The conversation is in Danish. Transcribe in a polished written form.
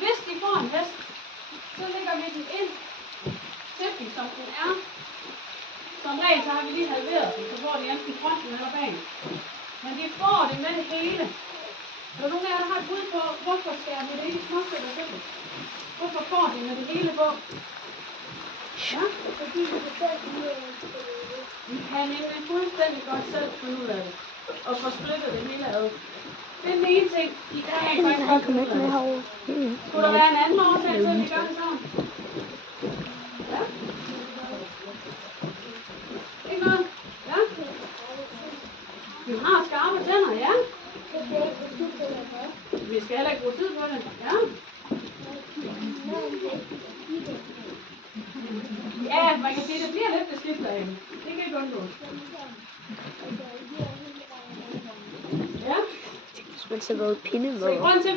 hvis de får en hest, så lægger vi den ind til dem, som den er. Som regel så har vi lige halveret den, så får de enten fronten eller bagen. Men de får det med det hele. Er der nogen af jer, der har et bud på, hvorfor skal vi det ikke småstykker selv? Hvorfor får de med det hele på? Ja? Fordi vi kan selv Vi kan nemlig fuldstændig godt selv finde ud af det. Og få splittet det hele ad. Det er den ene ting, de kan faktisk godt finde ud af det. Skulle der være en anden årsag til, at vi gør det sådan? Ja? Ikke noget? Ja? Vi har skarpe tænder, ja? Vi skal heller ikke bruge tid på det. Ja? Ja, man kan sige, at det bliver lidt beskidt derinde. Det kan ikke undgå. Ja? Man så været pindemål. Så grunden til,